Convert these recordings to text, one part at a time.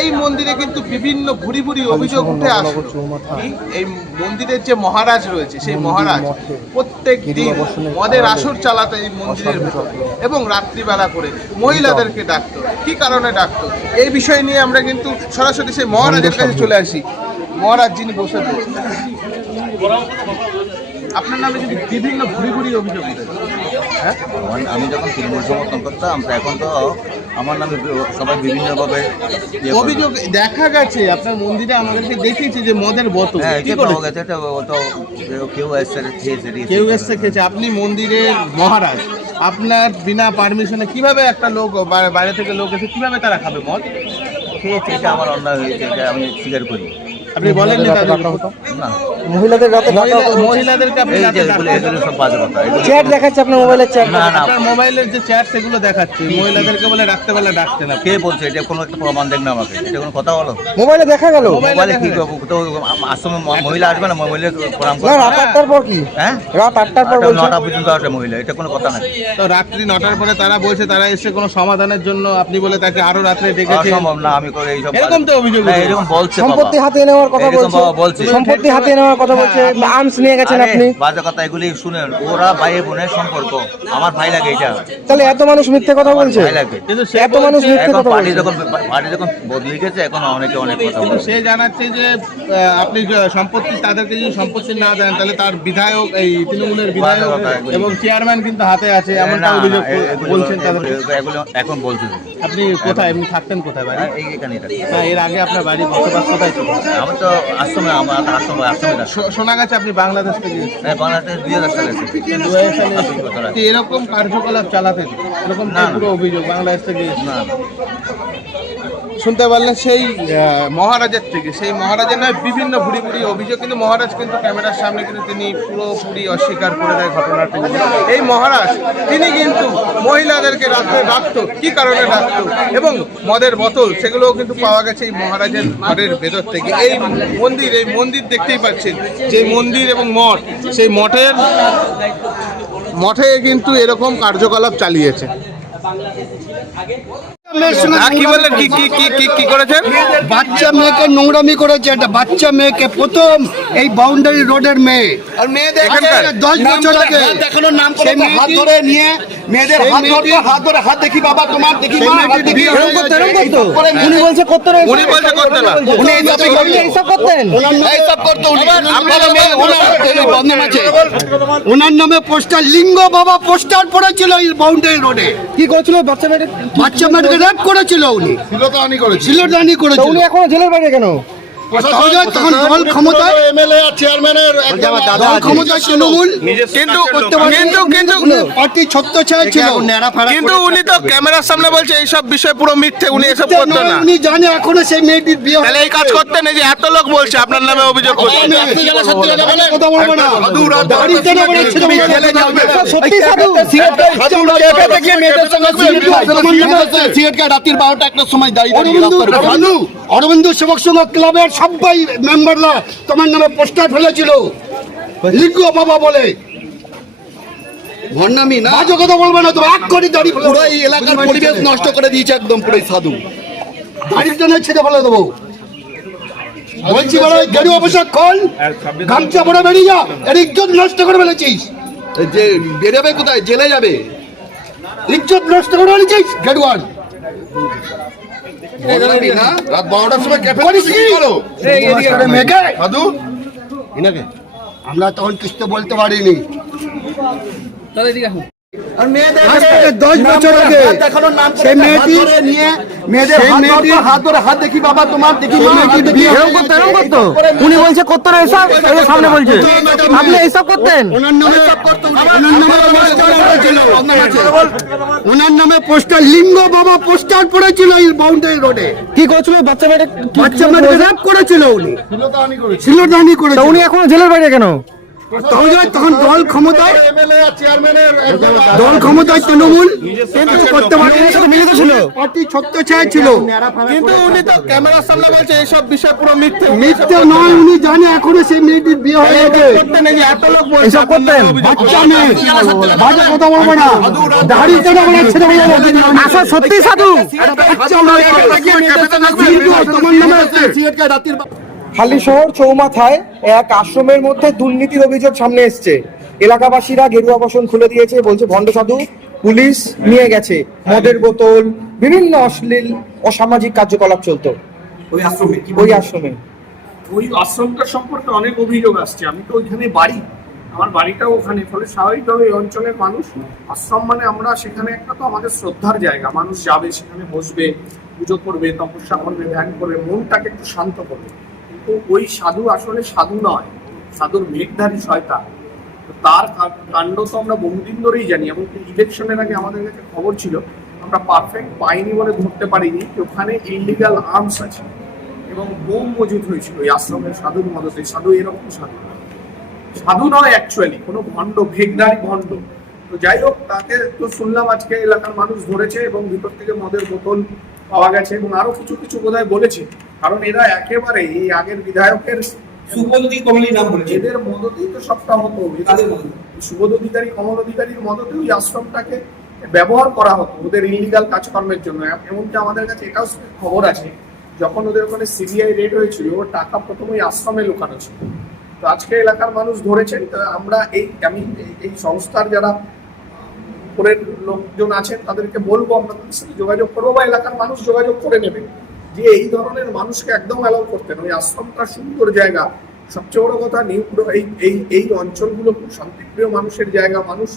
এই মন্দিরে কিন্তু বিভিন্ন ভুরি ভুরি অভিযোগ উঠে আসলো। এই মন্দিরের যে মহারাজ রয়েছে সেই মহারাজ প্রত্যেক দিন মদের আসর চালাতো এই মন্দিরের ভেতর এবং রাত্রিবেলা করে মহিলাদেরকে ডাকতো। কি কারণে ডাকতো এই বিষয় নিয়ে আমরা কিন্তু সরাসরি সেই মহারাজের কাছে চলে আসি। মহারাজ যিনি বসে রয়েছেন, আপনার নামে যদি বিভিন্ন ভুরি ভুরি অভিযোগ উঠেছে। হ্যাঁ, আমি যখন তৃণমূল সমর্থন করতাম এখন তো আমার নামে সবাই বিভিন্নভাবে অভিযোগ দেখা গেছে। আপনার মন্দিরে আমাদেরকে দেখিয়েছে যে মদের বোতল কেউ এসছে খেয়েছে। আপনি মন্দিরের মহারাজ, আপনার বিনা পারমিশনে কিভাবে একটা লোক বাইরে থেকে লোক এসে কিভাবে তারা খাবে মদ? খেয়েছে, এটা আমার অন্যায় হয়েছে, এটা আমি স্বীকার করি। আপনি বলেন মহিলাদেরকে আপনি সব বাজে কথা। চ্যাট দেখাচ্ছে আপনার মোবাইলের চ্যাট? না না, আপনার মোবাইলের যে চ্যাট সেগুলো দেখাচ্ছে মহিলাদেরকে বলে রাত্রেবেলা ডাকতে না। কে বলছে? এটা কোনো একটা প্রমাণ দেখ না আমাকে, এটা কোনো কথা হলো? মোবাইলে দেখা গেল। মোবাইলে কি তো আশ্রমে মহিলা আসবে না, মহিলা প্রণাম না, রাত 8টার পর কি? হ্যাঁ, রাত 8টার পর 9টা পর্যন্ত আসে মহিলা, এটা কোনো কথা না। তো রাত্রি 9টার পরে তারা বলছে তারা এসে কোনো সমাধানের জন্য, আপনি বলে তাকে আরো রাত্রে ডেকেছে। সম্ভব না, আমি করে এইসব এরকম তো অভিযোগ এরকম বলছে। সম্পত্তি হাতে নেওয়ার কথা বলছে, সম্পত্তি হাতে নেওয়ার কথা বলছে, আর্মস নিয়ে গেছেন আপনি। বাজে কথা এগুলি শুনেন, ওরা ভাই বোনের সম্পর্ক, আমার ভাই লাগে এটা। তাহলে এত মানুষ মিথ্যে কথা বলছে? ভাই লাগে, কিন্তু এত মানুষ মিথ্যে কথা পার্টি বলছে। যখন বদলে গেছে এখন অনেকে অনেক কথা কিন্তু বলছে। সে জানাচ্ছে যে আপনি সম্পত্তি তাদেরকে যদি সম্পত্তি না দেন তাহলে তার বিধায়ক, এই তৃণমূলের বিধায়ক এবং চেয়ারম্যান কিন্তু হাতে আছে, এমনটা অভিযোগ বলছেন তাদের। এগুলো এখন বলছে। আপনি কোথায় এমনি থাকতেন কোথায় বাড়ি? এইখানে হ্যাঁ, এর আগে আপনার বাড়ি বসবাস কোথায় ছিল? আমি তো আশ্রমে, আমার আশ্রমে শোনা গেছে আপনি বাংলাদেশ থেকে বাংলাদেশ 2000 সালে এসেছি। 2000 সালে এরকম কার্যকলাপ চালাতেন, এরকম পুরো অভিযোগ বাংলাদেশ থেকে না, শুনতে পারলেন সেই মহারাজের থেকে। সেই মহারাজের নয় বিভিন্ন ভুরি ভুরি অভিযোগ, কিন্তু মহারাজ কিন্তু ক্যামেরার সামনে কিন্তু তিনি পুরোপুরি অস্বীকার করে দেয় ঘটনাটি। এই মহারাজ তিনি কিন্তু মহিলাদেরকে রাত্রে ডাকতো। কি কারণে ডাকতো এবং মদের বোতল সেগুলোও কিন্তু পাওয়া গেছে এই মহারাজের ঘরের ভেতর থেকে। এই মন্দির দেখতেই পাচ্ছেন যে মন্দির এবং মঠ, সেই মঠে কিন্তু এরকম কার্যকলাপ চালিয়েছে। কি বললেন, কি করেছেন? বাচ্চা মেয়েকে নোংরামি করেছে। একটা বাচ্চা মেয়েকে প্রথম এই বাউন্ডারি রোডের মেয়ে, আর মেয়েদের 10 বছর আগে দেখানোর নাম করে হাত ধরে নিয়ে মেয়েদের হাত ধরে হাত দেখি বাবা তোমার দেখি মা উনি বলছে করতে না, উনি বলছে করতে না, উনি এইসব করতেন। এইসব করতো উনি। ওনার নামে পোস্টার, লিঙ্গ বাবা পোস্টার পড়েছিল এই বাউন্ডারি রোডে। কি করেছিল? বাচ্চা মেয়েকে রেপ করেছিল উনি, সিলোদানি করেছিল। উনি এখনো জেলের বাইরে কেন? তখন দল ক্ষমতায়, এমএলএ আর চেয়ারম্যানের দল ক্ষমতায় তৃণমূল, কিন্তু পার্টি ছত্রছায়া ছিল। কিন্তু উনি তো ক্যামেরার সামনে বলছে এইসব বিষয় পুরো মিথ্যে, উনি এসব করতেন না। উনি জানে এখনো সেই মেয়েটির বিয়ে। তাহলে এই কাজ করতেন এই যে এত লোক বলছে আপনার নামে অভিযোগ করছে। কথা বলবো না, বাড়িতে না বলে ছেলে মেয়ে জেলে যাবে। সত্যি সাধু? রাত্রির 12টা একটার সময় দাঁড়িয়ে অরবিন্দ সেবক সংঘ ক্লাবের সবাই মেম্বাররা তোমার নামে পোস্টার ফেলেছিল লিঙ্গ বাবা বলে। ভণ্ডামি না, বাজে কথা বলবে না, তুমি এক কোটি দাঁড়িয়ে পুরো এই এলাকার পরিবেশ নষ্ট করে দিয়েছে একদম পুরো সাধু। বাড়িতে না ছেড়ে ফেলে দেবো বলছি। গেরুয়া পোশাক খোল, গামছা পরে বেরিয়ে যা, এর ইজ্জত নষ্ট করে ফেলেছিস। যে বেরোবে কোথায়? জেলে যাবে। ইজ্জত নষ্ট করে ফেলেছিস গেরুয়ার। না, রাত 12টার সময় ক্যাফে করো মেঘে সাধু। আমরা তখন কিছু বলতে পারিনি। আর মেয়েদের 10 বছর আগে দেখানোর নাম করে সেই মেয়েটি নিয়ে মেয়েদের হাত ধরে হাত দেখি বাবা তোমার দেখি মা এরকম করতো? উনি বলছে করতো না এসব, সামনে বলছে। আপনি এইসব করতেন? ওনার নামে পোস্টার, লিঙ্গ বাবা পোস্টার পড়েছিল এই বাউন্ডারি রোডে। কি করেছিল? বাচ্চা মেয়েকে রেপ করেছিল উনি, সিলোদানি করেছিল। উনি এখনো জেলের বাইরে কেন? তখন দল ক্ষমতায় তৃণমূল কিন্তু করতে পারে মিলিত ছিল, পার্টি ছত্রছায়া ছিল। কিন্তু উনি তো ক্যামেরার সামনে বলছে এইসব বিষয় পুরো মিথ্যে। মিথ্যে নয়, উনি জানে এখনো সেই মেয়েটির বিয়ে হয়ে গেছে। করতেন এই যে এত লোক বলছে, এসব করতেন। বাচ্চা মেয়ে, বাজে কথা বলবো না, দাড়ি কেটে বলে ছেড়ে বলে আসল সত্যি সাধু। বাচ্চা মেয়ে, তোমার নামে আছে। হালিশহর চৌমাথায় এক আশ্রমের মধ্যে দুর্নীতির অভিযোগ সামনে এসছে। এলাকাবাসীরা গেরুয়া বাসন খুলে দিয়েছে, বলছে ভণ্ড সাধু। পুলিশ নিয়ে গেছে মদের বোতল, বিভিন্ন অশ্লীল অসামাজিক কার্যকলাপ চলতো ওই আশ্রমে কি ওই আশ্রমে। ওই আশ্রমটা সম্পর্কে অনেক অভিযোগ আসছে। আমি তো ওইখানে বাড়ি, আমার বাড়িটাও ওখানে, ফলে স্বাভাবিকভাবে এই অঞ্চলের মানুষ, আশ্রম মানে আমরা সেখানে একটা তো আমাদের শ্রদ্ধার জায়গা, মানুষ যাবে সেখানে বসবে, পুজো করবে, তপস্যা করবে, ধ্যান করবে, মনটাকে একটু শান্ত করবে। কিন্তু ওই সাধু আসলে সাধু নয়, সাধুর মেঘধারী শয়তান। তো তার কাণ্ড তো আমরা বহুদিন ধরেই জানি, এমনকি ইলেকশনের আগে আমাদের কাছে খবর ছিল, আমরা পারফেক্ট পাইনি বলে ধরতে পারিনি যে ওখানে ইলিগাল আর্মস আছে এবং বোম মজুদ হয়েছিল ওই আশ্রমের সাধুর মদতে। সাধু এরকম সাধু নয় অ্যাকচুয়ালি, কোনো ভণ্ড, ভেগধারী ভণ্ড। তো যাই হোক, তাকে তো শুনলাম আজকে এলাকার মানুষ ধরেছে এবং ভিতর থেকে মদের বোতল পাওয়া গেছে এবং আরো কিছু কিছু বোধহয় বলেছে, কারণ এরা একেবারে এই আগের বিধায়কের সুপন্থী কমলি নাম বলেছে। এদের মদতেই তো সবটা হতো। সুবোধ অধিকারী, কমল অধিকারীর মদতে ওই আশ্রমটাকে ব্যবহার করা হতো ওদের ইলিগাল কাজকর্মের জন্য। এমনকি আমাদের কাছে এটাও খবর আছে, যখন ওদের ওখানে সিবিআই রেড হয়েছিল, ওর টাকা প্রথমে ওই আশ্রমে লুকানো ছিল। তো আজকে এলাকার মানুষ ধরেছেন। তো আমরা আমি এই সংস্থার যারা উপরের লোকজন আছেন তাদেরকে বলবো, আমরা তাদের সাথে যোগাযোগ করবো বা এলাকার মানুষ যোগাযোগ করে নেবে, যে এই ধরনের মানুষকে একদম অ্যালাউ করতেন। ওই আশ্রমটা সুন্দর জায়গা, সবচেয়ে বড় কথা এই অঞ্চলগুলো খুব শান্তিপ্রিয় মানুষের জায়গা, মানুষ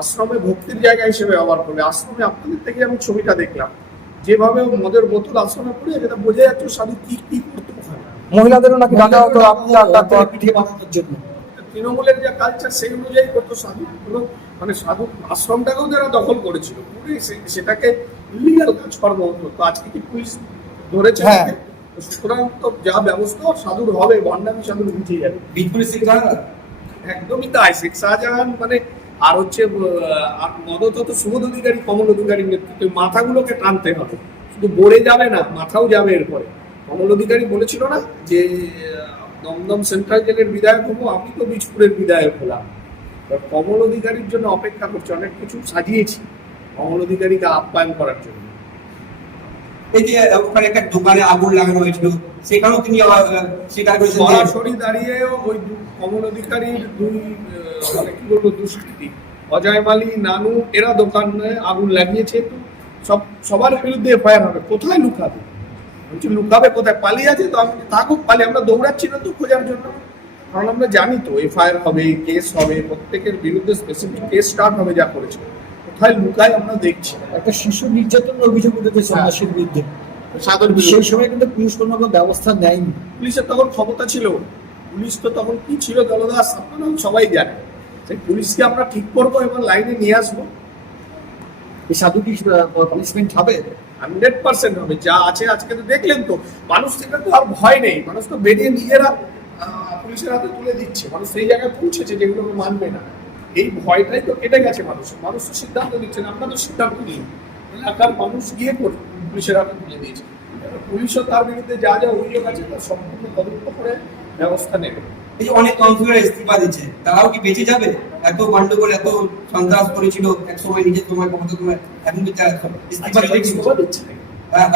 আশ্রমে ভক্তির জায়গা হিসেবে ব্যবহার করবে। আশ্রমে আপনাদের থেকে আমি ছবিটা দেখলাম, যেভাবে মদের বোতল আশ্রমে পড়ে, যেটা বোঝা যাচ্ছে সাধু কি কি করতে পারে। মহিলাদেরও নাকি ডাকা হতো পিঠে বানানোর জন্য। তৃণমূলের যে কালচার সেই অনুযায়ী করতো সাধু, মানে সাধু আশ্রমটাকেও যারা দখল করেছিল, পুরো সেটাকে ইলিগাল কাজকর্ম হতো। তো আজকে কি পুলিশ ধরেছে? হ্যাঁ। সুতরাং তো যা ব্যবস্থা সাধুর হবে, ভণ্ডামি সাধুর উঠে যাবে। বিজপুরের শেখ জাহাঙ্গীর একদমই তাই। শেখ শাহজাহান মানে আর হচ্ছে মদত হতো সুবোধ অধিকারী, কমল অধিকারীর নেতৃত্বে। মাথাগুলোকে টানতে হবে, শুধু বলে যাবে না, মাথাও যাবে এরপরে। কমল অধিকারী বলেছিল না যে দমদম সেন্ট্রাল জেলের বিধায়ক হবো, আমি তো বীজপুরের বিধায়ক হলাম। কমল অধিকারীর জন্য অপেক্ষা করছে, অনেক কিছু সাজিয়েছি কমল অধিকারীকে আপ্যায়ন করার জন্য। এই যে ওখানে একটা দোকানে আগুন লাগানো হয়েছিল, সেখানেও তিনি স্বীকার করেছেন সরাসরি দাঁড়িয়ে ওই কমল অধিকারীর দুই মানে কি বলবো দুষ্কৃতী, অজয় মালি, নানু, এরা দোকানে আগুন লাগিয়েছে। তো সবার বিরুদ্ধে এফআইআর হবে। কোথায় লুকাবে? বলছি লুকাবে কোথায়? পালিয়ে আছে তো, আমি থাকুক পালিয়ে, আমরা দৌড়াচ্ছি না তো খোঁজার জন্য, কারণ আমরা জানি তো এফআইআর হবে, কেস হবে, প্রত্যেকের বিরুদ্ধে স্পেসিফিক কেস স্টার্ট হবে যা করেছে। কোথায় লুকায় আমরা দেখছি। একটা শিশু নির্যাতনের অভিযোগ উঠেছে সন্ন্যাসীর বিরুদ্ধে, সেই সময় কিন্তু পুলিশ কোনো ব্যবস্থা নেয়নি। পুলিশের তখন ক্ষমতা ছিল, পুলিশ তো তখন কি ছিল দলদাস, আপনারা সবাই জানেন। সেই পুলিশকে আমরা ঠিক করবো এবং লাইনে নিয়ে আসবো। এই সাধু কি পানিশমেন্ট হবে? 100% হবে। যা আছে আজকে তো দেখলেন তো, মানুষ থেকে তো আর ভয় নেই, মানুষ তো বেরিয়ে নিজেরা পুলিশের হাতে তুলে দিচ্ছে। মানুষ সেই জায়গায় পৌঁছেছে যেগুলোকে মানবে না। এই ভয়টাই তো কেটে গেছে মানুষ তো সিদ্ধান্ত নিচ্ছে না। আমরা তো সিদ্ধান্ত নিই, এলাকার মানুষ গিয়ে পুলিশের হাতে তুলে দিয়েছে। পুলিশও তার বিরুদ্ধে যা যা অভিযোগ আছে তার সম্পূর্ণ তদন্ত করে ব্যবস্থা নেবে। এই যে অনেক কাউন্সিলর ইস্তিফা দিচ্ছে, তারাও কি বেঁচে যাবে? এত গন্ডগোল, এত সন্ত্রাস করেছিল এক সময়, নিজের সময় ক্ষমতা সময়, এখন কি ইস্তফা দিচ্ছে? হ্যাঁ,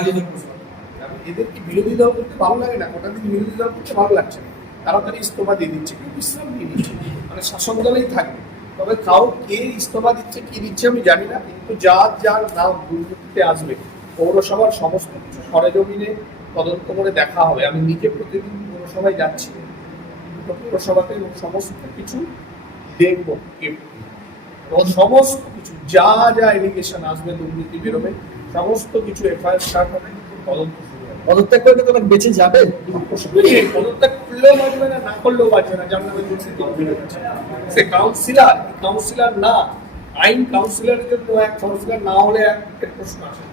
এদের কি বিরোধী দল করতে ভালো লাগে না? গোটা দিন বিরোধী দল করতে ভালো লাগছে না, তাড়াতাড়ি ইস্তফা দিয়ে দিচ্ছে, কেউ বিশ্রাম নিয়ে নিচ্ছে, মানে শাসক দলেই থাকবে। তবে কে ইস্তফা দিচ্ছে কি দিচ্ছে আমি জানি না, কিন্তু যার নাম দুর্নীতিতে আসবে, পৌরসভার সমস্ত কিছু সরেজমিনে তদন্ত করে দেখা হবে। আমি নিজে প্রতিদিন পৌরসভায় যাচ্ছি, পৌরসভাতে এবং সমস্ত কিছু দেখবো, এবং সমস্ত কিছু যা এলিগেশন আসবে, দুর্নীতি বেরোবে, সমস্ত কিছু এফআইআর স্টার্ট হবে, তদন্ত শুরু হবে। পদত্যাগ করলে তো বেঁচে যাবে। পদত্যাগ করলেও বাঁচবে না, না করলেও বাঁচবে না। যার নামে দুর্নীতি হচ্ছে সে কাউন্সিলর না, আইন কাউন্সিলরের জন্য এক, কাউন্সিলর না হলে এক প্রশ্ন আসে।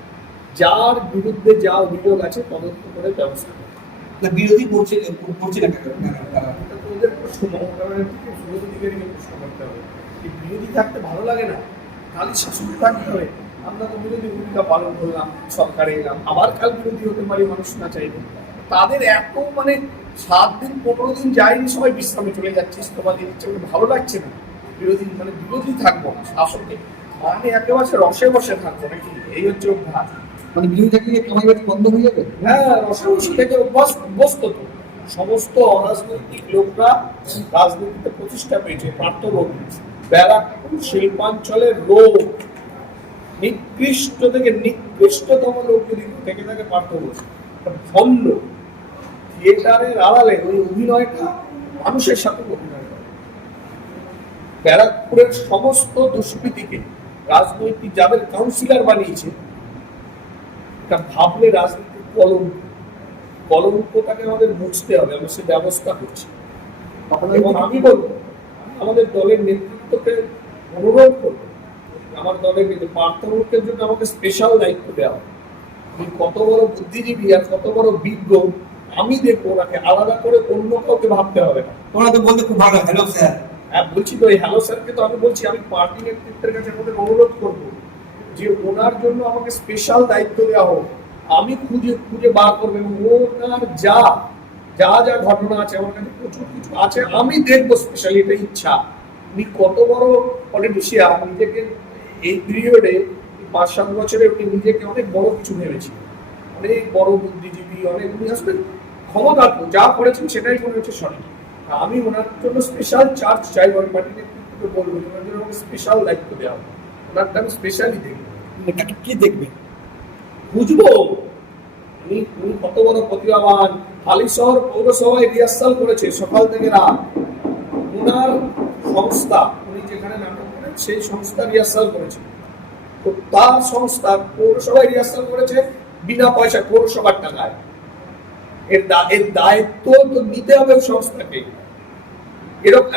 যার বিরুদ্ধে যা অভিযোগ আছে তদন্ত করে ব্যবস্থা করে। না বিরোধী করছে না কেন তারা? এটা তো ওদের প্রশ্ন, মমতা ব্যানার্জিকে বিরোধী দিকের প্রশ্ন করতে হবে। এই বিরোধী থাকতে ভালো লাগে না, খালি শাসনে থাকতে হবে। আমরা তো বিরোধী ভূমিকা পালন করলাম, সরকারে এলাম, আবার কাল বিরোধী হতে পারি মানুষ না চাইবে। তাদের এত মানে 7 দিন 15 দিন যায়নি, সবাই বিশ্রামে চলে যাচ্ছে, ইস্তফা দিয়ে দিচ্ছে, ওদের ভালো লাগছে না। বিরোধী থাকবো না, শাসকে মানে একেবারে রসে বসে থাকবো নাকি, এই হচ্ছে অভ্যাস। মানে বিরোধী থাকলে কামাই বন্ধ হয়ে যাবে। হ্যাঁ, রসে বসে থেকে অভ্যস্ত তো। সমস্ত অরাজনৈতিক লোকরা রাজনীতিতে প্রতিষ্ঠা পেয়েছে। পার্থবর্তী ব্যারাকপুর শিল্পাঞ্চলের লোক, নিকৃষ্ট থেকে নিকৃষ্টতম লোক যদি থেকে থাকে পার্থবর্তী, ভণ্ড, থিয়েটারের আড়ালে ওই অভিনয়টা মানুষের সাথে অভিনয় করে। ব্যারাকপুরের সমস্ত দুষ্কৃতীকে রাজনৈতিক যাদের কাউন্সিলর বানিয়েছে, এটা ভাবলে রাজনীতির কলঙ্কটাকে আমাদের মুছতে হবে, আমরা সে ব্যবস্থা করছি। এবং আমি বলবো, আমাদের দলের নেতৃত্বকে অনুরোধ করবো, আমার দলের পার্থবর্তের জন্য আমাকে স্পেশাল দায়িত্ব দেওয়া হবে। আমি কত বড় বুদ্ধিজীবী আর কত বড় বিজ্ঞ আমি দেখবো, ওনাকে আলাদা করে অন্য কাউকে ভাবতে হবে না। তোমরা তো বলতে খুব ভালো, হ্যালো স্যার। হ্যাঁ বলছি তো, এই হ্যালো স্যারকে তো আমি বলছি, আমি পার্টি নেতৃত্বের কাছে আমাদের অনুরোধ করবো যে ওনার জন্য আমাকে স্পেশাল দায়িত্ব দেওয়া হোক। আমি খুঁজে বার করবো, এবং ওনার যা ঘটনা আছে, আমার কাছে প্রচুর কিছু আছে, আমি দেখবো স্পেশালি, এটা ইচ্ছা। উনি কত বড় পলিটিশিয়ান, নিজেকে এই পিরিয়ডে 5-7 বছরে উনি নিজেকে অনেক বড় কিছু ভেবেছিলেন, অনেক বড় বুদ্ধিজীবী, অনেক উনি আসলে ক্ষমতার্থ, যা করেছেন সেটাই মনে হচ্ছে সঠিক। আমি ওনার জন্য স্পেশাল চার্জ চাই, ওই পার্টি নেতৃত্বকে বলবো ওনার জন্য আমাকে স্পেশাল দায়িত্ব দেওয়া হবে। ওনারটা আমি স্পেশালি দেখবো। এটাকে কি দেখবে? বুঝবো উনি কত বড় প্রতিভাবান। হালিশহর পৌরসভায় রিহার্সাল করেছে সকাল থেকে রাত। ওনার সংস্থা, উনি যেখানে নাটক করেন সেই সংস্থা রিহার্সাল করেছে। তো তার সংস্থা পৌরসভায় রিহার্সাল করেছে বিনা পয়সা, পৌরসভার টাকায়। এর দায়িত্ব তো নিতে হবে সংস্থাকে। এরকম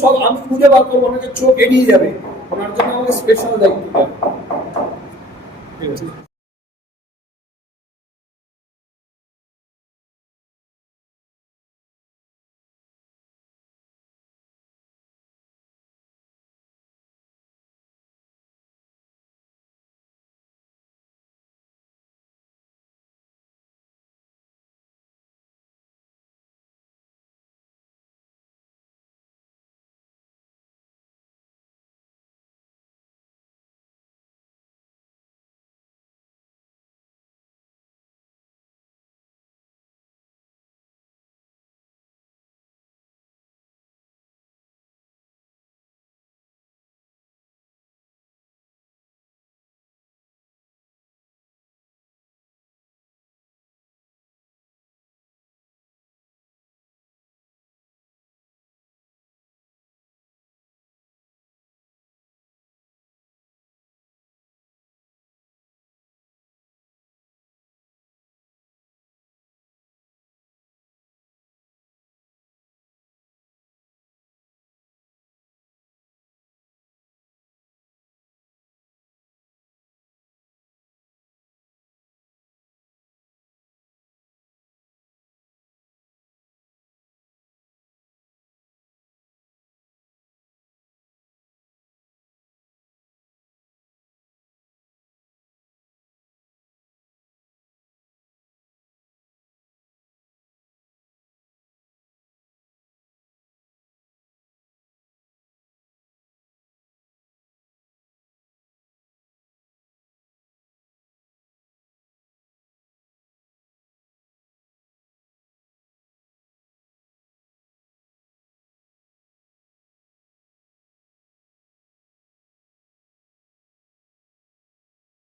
সব আমি খুঁজে বার করবো, অনেকে চোখ এড়িয়ে যাবে, ওনার জন্য আমাকে স্পেশাল দায়িত্ব দেবে।